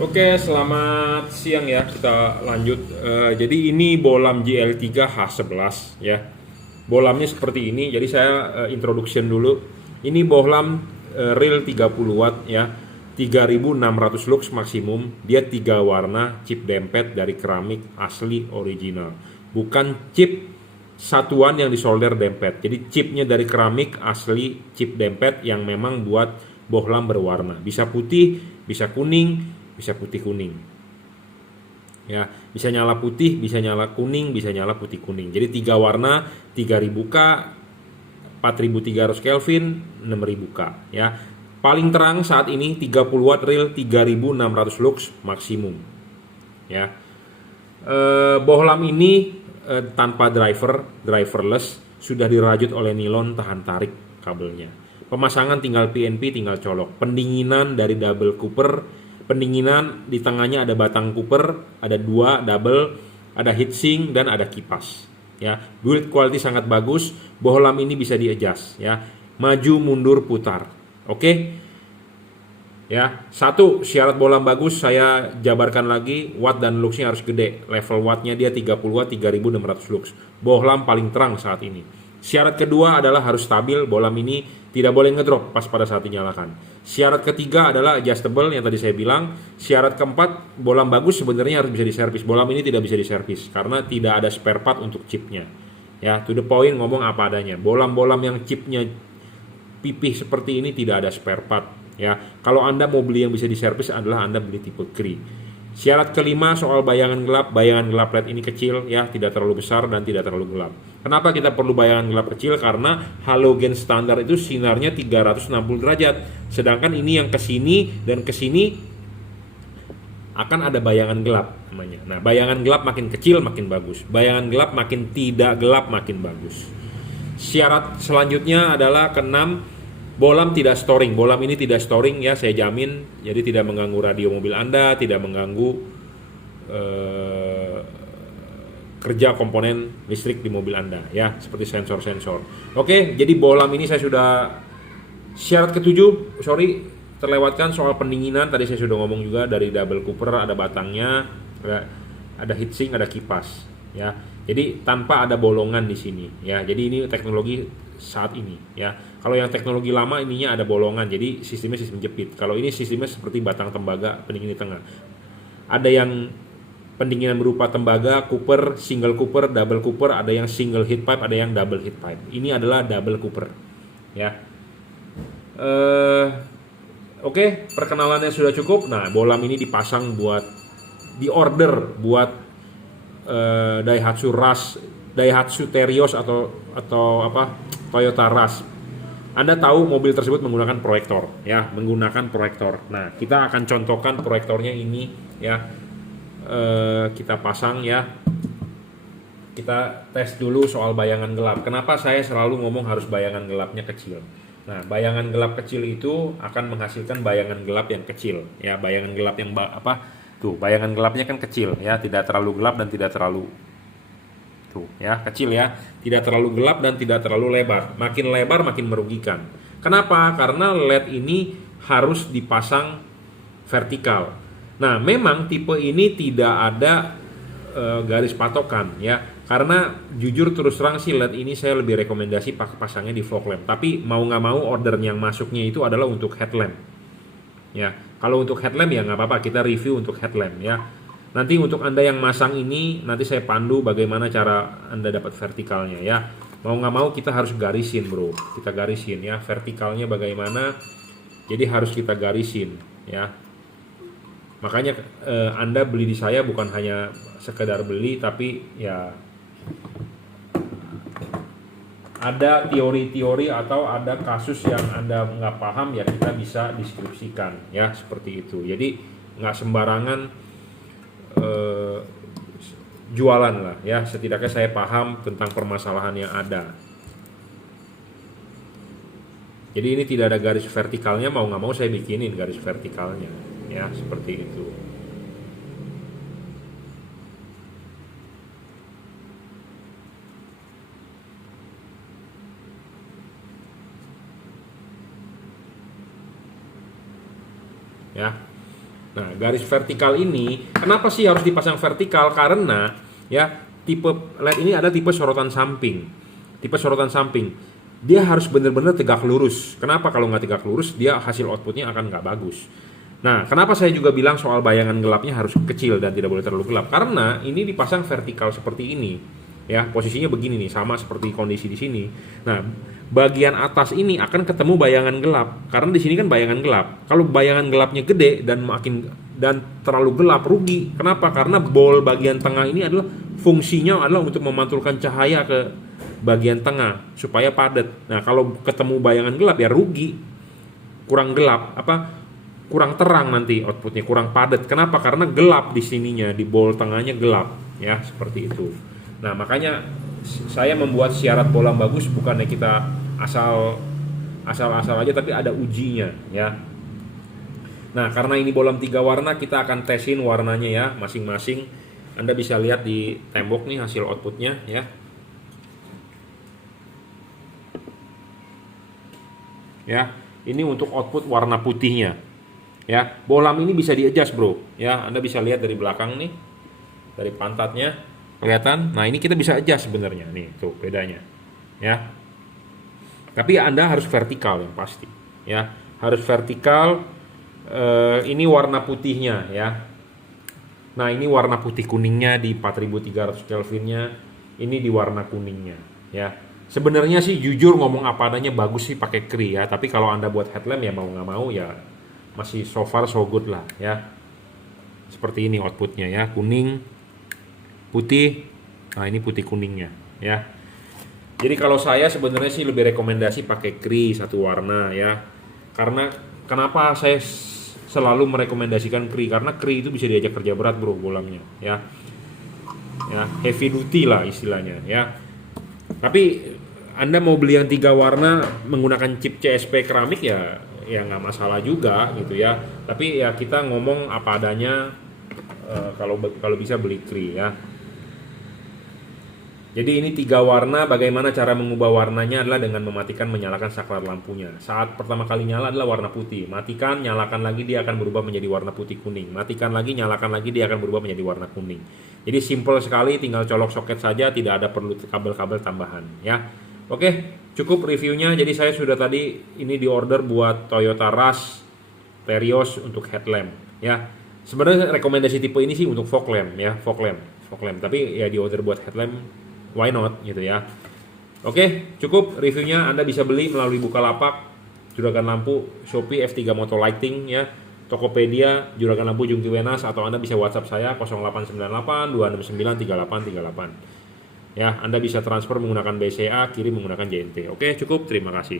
Oke, selamat siang ya. Kita lanjut. Jadi ini bohlam JL3 H11 ya. Bohlamnya seperti ini. Jadi saya introduction dulu. Ini bohlam real 30 watt ya. 3600 lux maksimum. Dia 3 warna, chip dempet dari keramik asli original. Bukan chip satuan yang disolder dempet. Jadi chipnya dari keramik asli, chip dempet yang memang buat bohlam berwarna. Bisa putih, bisa kuning, bisa putih kuning ya, bisa nyala putih, bisa nyala kuning, bisa nyala putih kuning. Jadi 3 warna, 3000 K, 4300 Kelvin, 6000 K ya. Paling terang saat ini 30 watt real 3600 lux maksimum ya. Bohlam ini tanpa driverless, sudah dirajut oleh nilon tahan tarik kabelnya. Pemasangan tinggal PNP, tinggal colok. Pendinginan dari double cooper. Pendinginan di tengahnya ada batang cooper, ada 2 double, ada heatsink dan ada kipas. Ya, build quality sangat bagus. Bohlam ini bisa di-adjust ya. Maju mundur putar. Oke. Ya, satu syarat bohlam bagus saya jabarkan lagi, watt dan luxnya harus gede. Level wattnya dia 30 watt 3600 lux. Bohlam paling terang saat ini. Syarat kedua adalah harus stabil, bohlam ini tidak boleh ngedrop pas pada saat dinyalakan. Syarat ketiga adalah adjustable yang tadi saya bilang. Syarat keempat, bohlam bagus sebenarnya harus bisa diservis. Bohlam ini tidak bisa diservis karena tidak ada spare part untuk chipnya. Ya, to the point ngomong apa adanya. Bohlam-bohlam yang chipnya pipih seperti ini tidak ada spare part. Ya, kalau Anda mau beli yang bisa diservis adalah Anda beli tipe Cree. Syarat kelima soal bayangan gelap LED ini kecil ya, tidak terlalu besar dan tidak terlalu gelap. Kenapa kita perlu bayangan gelap kecil? Karena halogen standar itu sinarnya 360 derajat. Sedangkan ini yang kesini dan kesini akan ada bayangan gelap namanya. Nah, bayangan gelap makin kecil makin bagus. Bayangan gelap makin tidak gelap makin bagus. Syarat selanjutnya adalah keenam, bohlam tidak storing. Bohlam ini tidak storing ya, saya jamin. Jadi tidak mengganggu radio mobil Anda, tidak mengganggu kerja komponen listrik di mobil Anda ya, seperti sensor-sensor. Oke, jadi bohlam ini saya sudah. Syarat ketujuh, sorry terlewatkan soal pendinginan. Tadi saya sudah ngomong juga, dari double cooper ada batangnya, ada heatsink, ada kipas ya. Jadi tanpa ada bolongan di sini ya. Jadi ini teknologi saat ini ya. Kalau yang teknologi lama ininya ada bolongan, jadi sistemnya sistem jepit. Kalau ini sistemnya seperti batang tembaga, pendingin di tengah. Ada yang pendinginan berupa tembaga, cooper, single cooper, double cooper, ada yang single heat pipe, ada yang double heat pipe. Ini adalah double cooper ya. Oke, perkenalannya sudah cukup. Nah, bohlam ini dipasang buat di order buat Daihatsu Rush, Daihatsu Terios atau apa, Toyota Rush. Anda tahu mobil tersebut menggunakan proyektor ya, menggunakan proyektor. Nah, kita akan contohkan proyektornya ini ya. Kita pasang ya. Kita tes dulu soal bayangan gelap. Kenapa saya selalu ngomong harus bayangan gelapnya kecil? Nah, bayangan gelap kecil itu akan menghasilkan bayangan gelap yang kecil ya. Bayangan gelap yang tuh, bayangan gelapnya kan kecil ya, tidak terlalu gelap dan tidak terlalu tuh ya, kecil ya, tidak terlalu gelap dan tidak terlalu lebar. Makin lebar makin merugikan. Kenapa? Karena LED ini harus dipasang vertikal. Nah, memang tipe ini tidak ada garis patokan ya. Karena jujur terus terang sih, LED ini saya lebih rekomendasi pasangnya di fog lamp. Tapi mau nggak mau order yang masuknya itu adalah untuk headlamp. Ya, kalau untuk headlamp ya nggak apa-apa, kita review untuk headlamp ya. Nanti untuk Anda yang masang ini, nanti saya pandu bagaimana cara Anda dapat vertikalnya ya. Mau nggak mau kita harus garisin bro, kita garisin ya, vertikalnya bagaimana. Jadi harus kita garisin ya. Makanya Anda beli di saya bukan hanya sekedar beli, tapi ya ada teori-teori atau ada kasus yang Anda nggak paham ya, kita bisa deskripsikan ya, seperti itu. Jadi nggak sembarangan jualan lah ya, setidaknya saya paham tentang permasalahan yang ada. Jadi ini tidak ada garis vertikalnya, mau nggak mau saya bikinin garis vertikalnya ya, seperti itu. Ya, Nah, garis vertikal ini kenapa sih harus dipasang vertikal? Karena ya tipe LED ini ada tipe sorotan samping. Tipe sorotan samping. Dia harus benar-benar tegak lurus. Kenapa? Kalau nggak tegak lurus, dia hasil outputnya akan nggak bagus. Nah, kenapa saya juga bilang soal bayangan gelapnya harus kecil dan tidak boleh terlalu gelap? Karena ini dipasang vertikal seperti ini. Ya, posisinya begini nih, sama seperti kondisi di sini. Nah, bagian atas ini akan ketemu bayangan gelap karena di sini kan bayangan gelap. Kalau bayangan gelapnya gede dan terlalu gelap, rugi. Kenapa? Karena bol bagian tengah ini adalah fungsinya adalah untuk memantulkan cahaya ke bagian tengah supaya padat. Nah, kalau ketemu bayangan gelap ya rugi. Kurang gelap, kurang terang nanti outputnya, kurang padat. Kenapa? Karena gelap di sininya, di bol tengahnya gelap, ya seperti itu. Nah, makanya saya membuat syarat bolam bagus bukannya kita asal aja, tapi ada ujinya, ya. Nah, karena ini bolam 3 warna, kita akan tesin warnanya ya, masing-masing. Anda bisa lihat di tembok nih hasil outputnya, ya. Ya, ini untuk output warna putihnya. Ya, bolam ini bisa di-adjust, bro. Ya, Anda bisa lihat dari belakang nih, dari pantatnya. Kelihatan? Nah, ini kita bisa adjust sebenarnya. Nih, tuh bedanya. Ya. Tapi Anda harus vertikal yang pasti. Ya, harus vertikal. Ini warna putihnya ya. Nah, ini warna putih kuningnya di 4300 Kelvinnya. Ini di warna kuningnya, ya. Sebenarnya sih jujur ngomong apa adanya bagus sih pakai Cree ya, tapi kalau Anda buat headlamp ya mau nggak mau ya masih so far so good lah ya. Seperti ini outputnya ya, kuning, putih. Nah, ini putih kuningnya ya. Jadi kalau saya sebenarnya sih lebih rekomendasi pakai Cree satu warna ya. Karena kenapa saya selalu merekomendasikan Cree? Karena Cree itu bisa diajak kerja berat, bro, bolamnya ya. Ya, heavy duty lah istilahnya ya. Tapi Anda mau beli yang 3 warna menggunakan chip CSP keramik ya nggak masalah juga gitu ya. Tapi ya kita ngomong apa adanya, kalau bisa beli Cree ya. Jadi ini 3 warna. Bagaimana cara mengubah warnanya adalah dengan mematikan, menyalakan saklar lampunya. Saat pertama kali nyala adalah warna putih. Matikan, nyalakan lagi, dia akan berubah menjadi warna putih kuning. Matikan lagi, nyalakan lagi, dia akan berubah menjadi warna kuning. Jadi simple sekali, tinggal colok soket saja, tidak ada perlu kabel-kabel tambahan ya. Oke, cukup reviewnya. Jadi saya sudah tadi ini di order buat Toyota Rush Terios untuk headlamp ya. Sebenarnya rekomendasi tipe ini sih untuk fog lamp ya, fog lamp. Tapi ya di order buat headlamp, why not gitu ya. Oke, cukup reviewnya. Anda bisa beli melalui Bukalapak, Juragan Lampu, Shopee, F3 Moto Lighting ya, Tokopedia, Juragan Lampu Jungki Wenas, atau Anda bisa WhatsApp saya 0898 269 3838. Ya, Anda bisa transfer menggunakan BCA, kirim menggunakan JNT. Oke, cukup. Terima kasih.